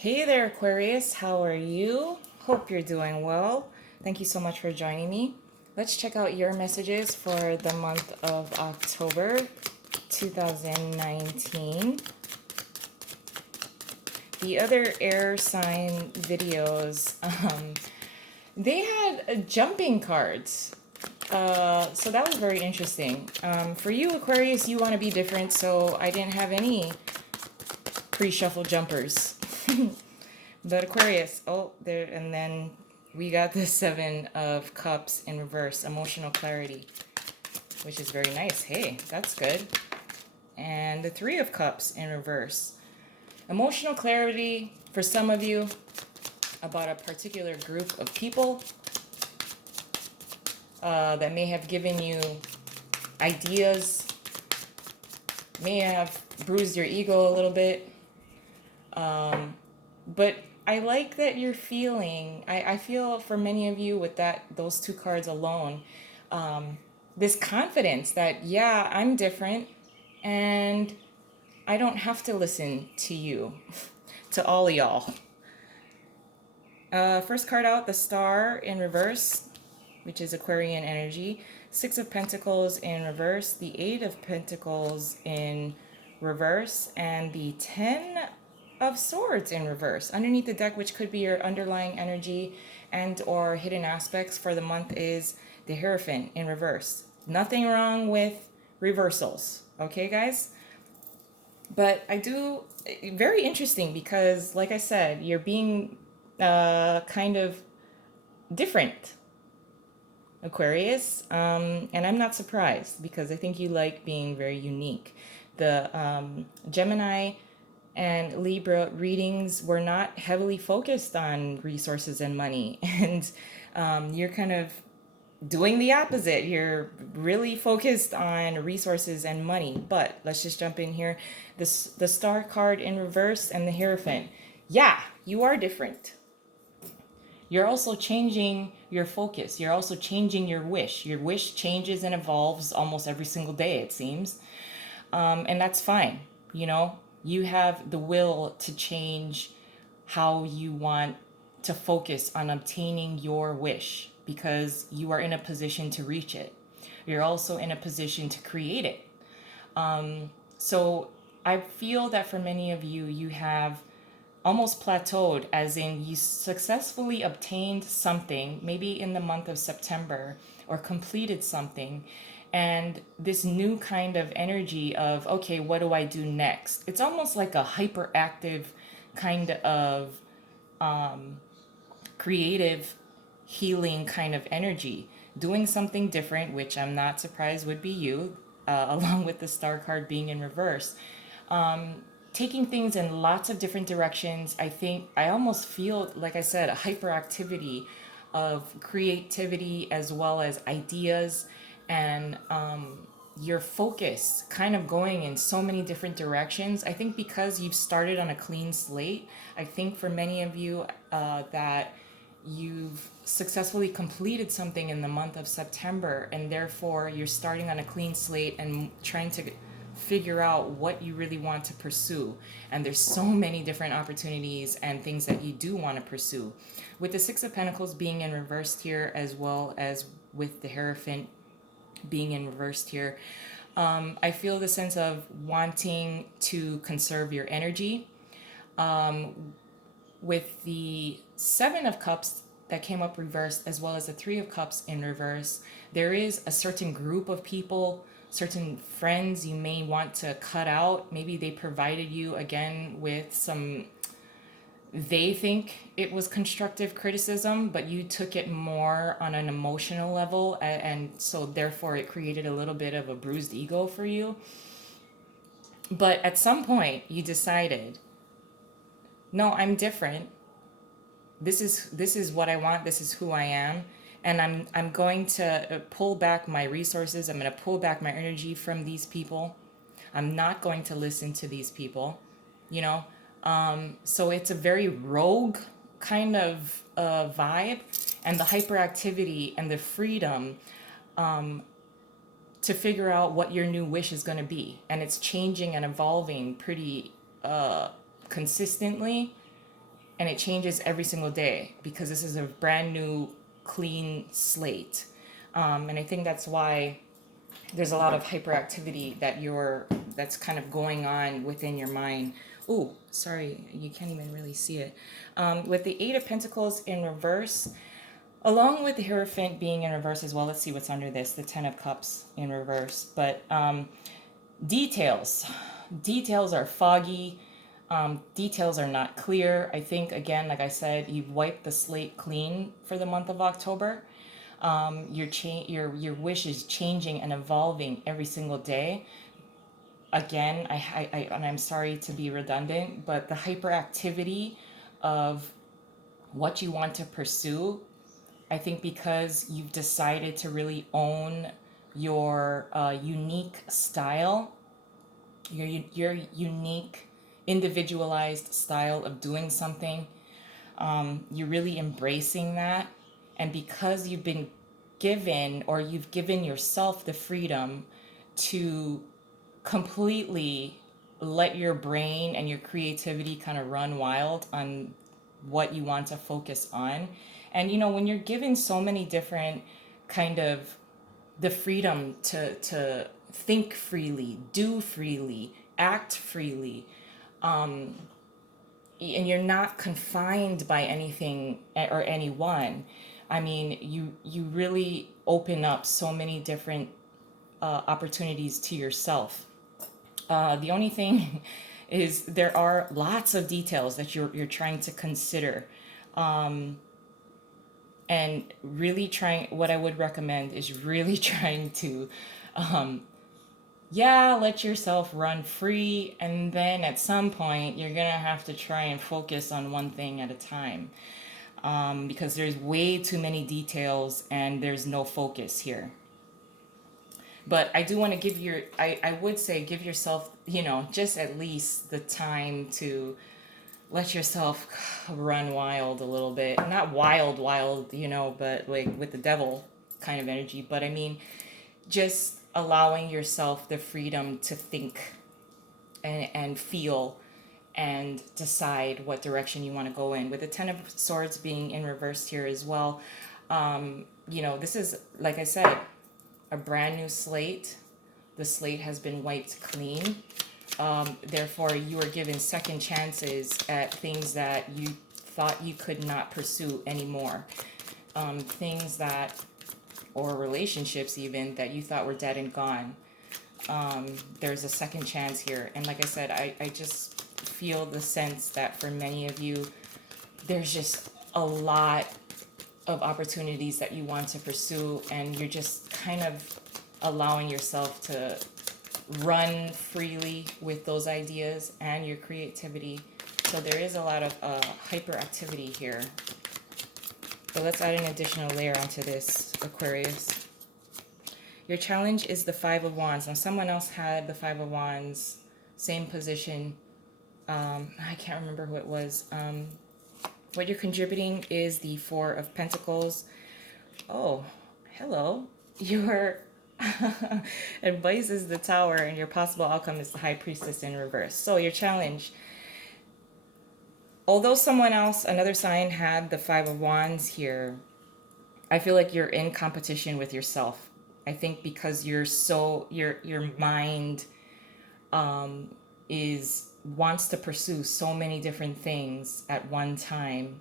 Hey there, Aquarius. How are you? Hope you're doing well. Thank you so much for joining me. Let's check out your messages for the month of October 2019. The other air sign videos, they had jumping cards. So that was very interesting. For you, Aquarius, you want to be different, so I didn't have any pre-shuffle jumpers. But Aquarius, oh, there, and then we got the Seven of Cups in reverse, emotional clarity, which is very nice. Hey, that's good. And the Three of Cups in reverse, emotional clarity for some of you about a particular group of people that may have given you ideas, may have bruised your ego a little bit. But I like that you're feeling, I feel for many of you with those two cards alone, this confidence that, yeah, I'm different and I don't have to listen to you, to all y'all. First card out, the Star in reverse, which is Aquarian energy. Six of Pentacles in reverse, the Eight of Pentacles in reverse, and the Ten of Swords in reverse. Underneath the deck, which could be your underlying energy and or hidden aspects for the month, is the Hierophant in reverse. Nothing wrong with reversals, okay, guys? But I do, very interesting because, like I said, you're being kind of different, Aquarius. And I'm not surprised because I think you like being very unique. The Gemini and Libra readings were not heavily focused on resources and money. And you're kind of doing the opposite. You're really focused on resources and money. But let's just jump in here. The Star card in reverse and the Hierophant. Yeah, you are different. You're also changing your focus. You're also changing your wish. Your wish changes and evolves almost every single day, it seems. And that's fine. You know, you have the will to change how you want to focus on obtaining your wish because you are in a position to reach it. You're also in a position to create it. So I feel that for many of you, you have almost plateaued, as in you successfully obtained something, maybe in the month of September, or completed something. And this new kind of energy of, okay, what do I do next? It's almost like a hyperactive kind of creative healing kind of energy. Doing something different, which I'm not surprised would be you, along with the Star card being in reverse. Taking things in lots of different directions. I think I almost feel, like I said, a hyperactivity of creativity as well as ideas and your focus kind of going in so many different directions. I think because you've started on a clean slate, I think for many of you that you've successfully completed something in the month of September, and therefore you're starting on a clean slate and trying to figure out what you really want to pursue. And there's so many different opportunities and things that you do want to pursue. With the Six of Pentacles being in reversed here, as well as with the Hierophant being in reversed here, I feel the sense of wanting to conserve your energy. With the Seven of Cups that came up reversed, as well as the Three of Cups in reverse, there is a certain group of people, certain friends you may want to cut out. Maybe they provided you again with some, they think it was constructive criticism, but you took it more on an emotional level. And so therefore it created a little bit of a bruised ego for you. But at some point you decided, no, I'm different. This is what I want. This is who I am, and I'm going to pull back my resources. I'm going to pull back my energy from these people. I'm not going to listen to these people, you know. So it's a very rogue kind of vibe, and the hyperactivity and the freedom to figure out what your new wish is going to be, and it's changing and evolving pretty consistently. and it changes every single day because this is a brand new, clean slate. And I think that's why there's a lot of hyperactivity that's kind of going on within your mind. Oh, sorry, you can't even really see it. With the Eight of Pentacles in reverse, along with the Hierophant being in reverse as well. Let's see what's under this. The Ten of Cups in reverse. But details. Details are foggy. Details are not clear. I think, again, like I said, you've wiped the slate clean for the month of October. Your wish is changing and evolving every single day. Again, and I'm sorry to be redundant, but the hyperactivity of what you want to pursue, I think because you've decided to really own your unique style, your unique individualized style of doing something, you're really embracing that. And because you've been given, or you've given yourself the freedom to completely let your brain and your creativity kind of run wild on what you want to focus on. And when you're given so many different kind of the freedom to think freely, do freely, act freely, and you're not confined by anything or anyone. I mean, you really open up so many different opportunities to yourself. The only thing is there are lots of details that you're trying to consider. And really trying, what I would recommend is really trying to, let yourself run free. And then at some point, you're going to have to try and focus on one thing at a time. Because there's way too many details and there's no focus here. But I do want to I would say give yourself, just at least the time to let yourself run wild a little bit. Not wild, but like with the devil kind of energy. But I mean, just allowing yourself the freedom to think and feel and decide what direction you want to go in. With the Ten of Swords being in reverse here as well, this is, like I said, a brand new slate. The slate has been wiped clean. Therefore, you are given second chances at things that you thought you could not pursue anymore. Things that, or relationships even, that you thought were dead and gone. There's a second chance here. And like I said, I just feel the sense that for many of you, there's just a lot of opportunities that you want to pursue, and you're just kind of allowing yourself to run freely with those ideas and your creativity. So there is a lot of hyperactivity here. But let's add an additional layer onto this, Aquarius. Your challenge is the Five of Wands. Now, someone else had the Five of Wands, same position. I can't remember who it was. What you're contributing is the Four of Pentacles. Oh, hello. Your advice is the Tower, and your possible outcome is the High Priestess in reverse. So your challenge, although someone else, another sign, had the Five of Wands here, I feel like you're in competition with yourself. I think because your mind wants to pursue so many different things at one time.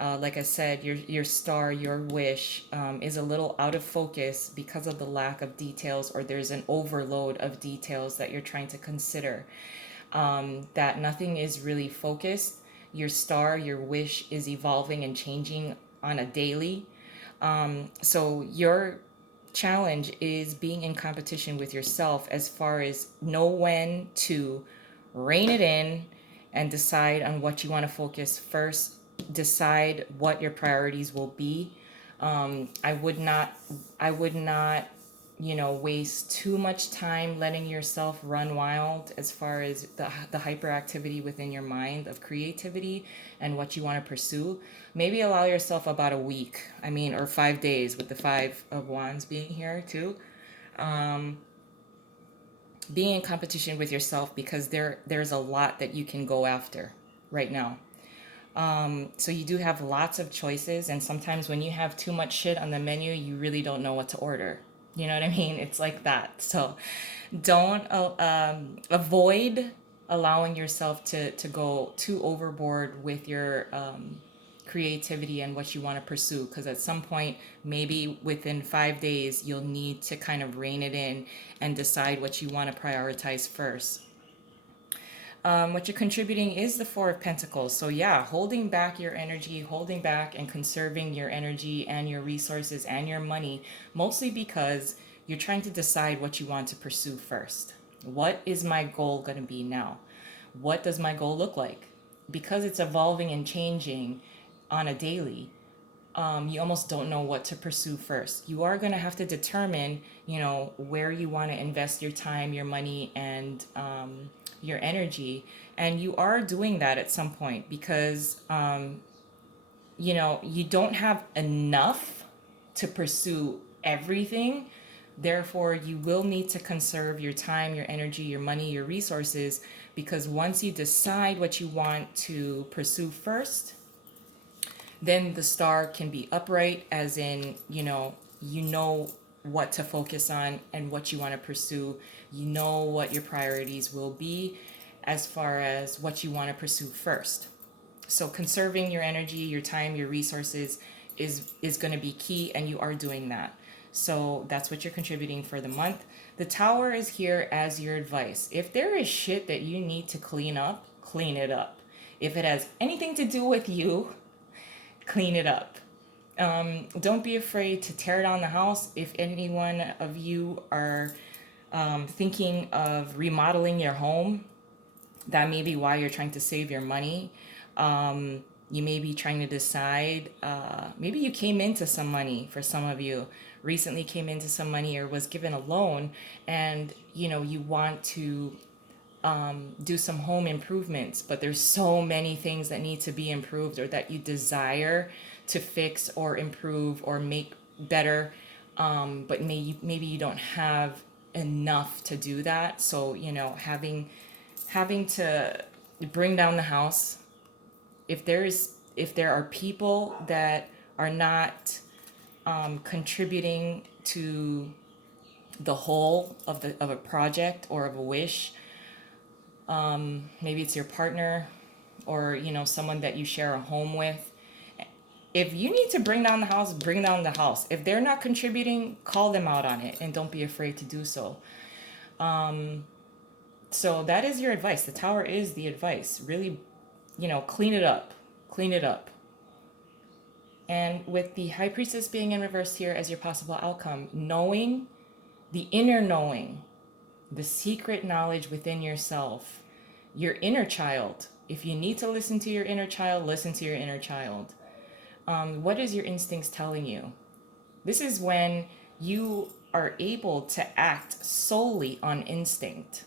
Like I said, your star, your wish, is a little out of focus because of the lack of details, or there's an overload of details that you're trying to consider. That nothing is really focused. Your star, your wish, is evolving and changing on a daily. So your challenge is being in competition with yourself as far as know when to rein it in and decide on what you want to focus first. Decide what your priorities will be. I would not, waste too much time letting yourself run wild as far as the hyperactivity within your mind of creativity and what you want to pursue. Maybe allow yourself about a week. Or 5 days, with the Five of Wands being here too. Being in competition with yourself because there's a lot that you can go after right now. So you do have lots of choices, and sometimes when you have too much shit on the menu, you really don't know what to order. You know what I mean? It's like that. So don't avoid allowing yourself to go too overboard with your creativity and what you want to pursue, because at some point, maybe within 5 days, you'll need to kind of rein it in and decide what you want to prioritize first. What you're contributing is the Four of Pentacles. So, yeah, holding back your energy, holding back and conserving your energy and your resources and your money, mostly because you're trying to decide what you want to pursue first. What is my goal going to be now? What does my goal look like? Because it's evolving and changing on a daily, you almost don't know what to pursue first. You are going to have to determine, where you want to invest your time, your money, and your energy. And you are doing that at some point because, you don't have enough to pursue everything. Therefore, you will need to conserve your time, your energy, your money, your resources, because once you decide what you want to pursue first, then the star can be upright, as in, you know what to focus on and what you want to pursue. You know what your priorities will be as far as what you want to pursue first. So conserving your energy, your time, your resources is going to be key, and you are doing that. So that's what you're contributing for the month. The Tower is here as your advice. If there is shit that you need to clean up, clean it up. If it has anything to do with you, clean it up. Don't be afraid to tear down the house. If any one of you are thinking of remodeling your home, that may be why you're trying to save your money. You may be trying to decide, maybe you came into some money. For some of you recently came into some money or was given a loan, and you want to do some home improvements, but there's so many things that need to be improved or that you desire to fix or improve or make better, but maybe you don't have enough to do that. So having to bring down the house. If there are people that are not contributing to the whole of a project or of a wish, maybe it's your partner or someone that you share a home with. If you need to bring down the house, bring down the house. If they're not contributing, call them out on it and don't be afraid to do so. So that is your advice. The Tower is the advice. Really, clean it up. Clean it up. And with the High Priestess being in reverse here as your possible outcome, knowing, the inner knowing, the secret knowledge within yourself, your inner child. If you need to listen to your inner child, listen to your inner child. What is your instincts telling you? This is when you are able to act solely on instinct.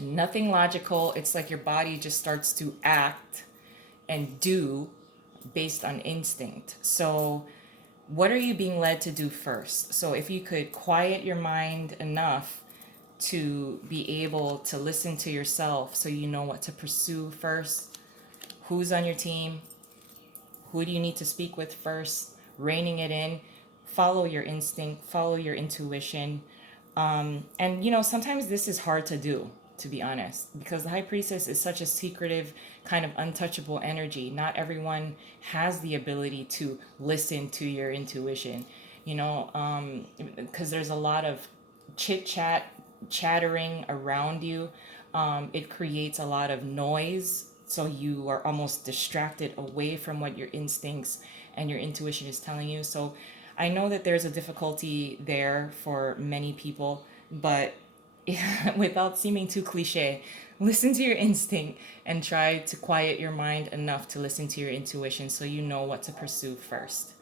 Nothing logical. It's like your body just starts to act and do based on instinct. So what are you being led to do first? So if you could quiet your mind enough to be able to listen to yourself so you know what to pursue first, who's on your team, who do you need to speak with first, reining it in, follow your instinct, follow your intuition. And sometimes this is hard to do, to be honest, because the High Priestess is such a secretive, kind of untouchable energy. Not everyone has the ability to listen to your intuition, because there's a lot of chattering around you. It creates a lot of noise, so you are almost distracted away from what your instincts and your intuition is telling you. So I know that there's a difficulty there for many people, but without seeming too cliche, listen to your instinct and try to quiet your mind enough to listen to your intuition so you know what to pursue first.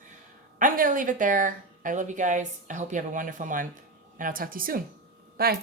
I'm going to leave it there. I love you guys. I hope you have a wonderful month, and I'll talk to you soon. Bye.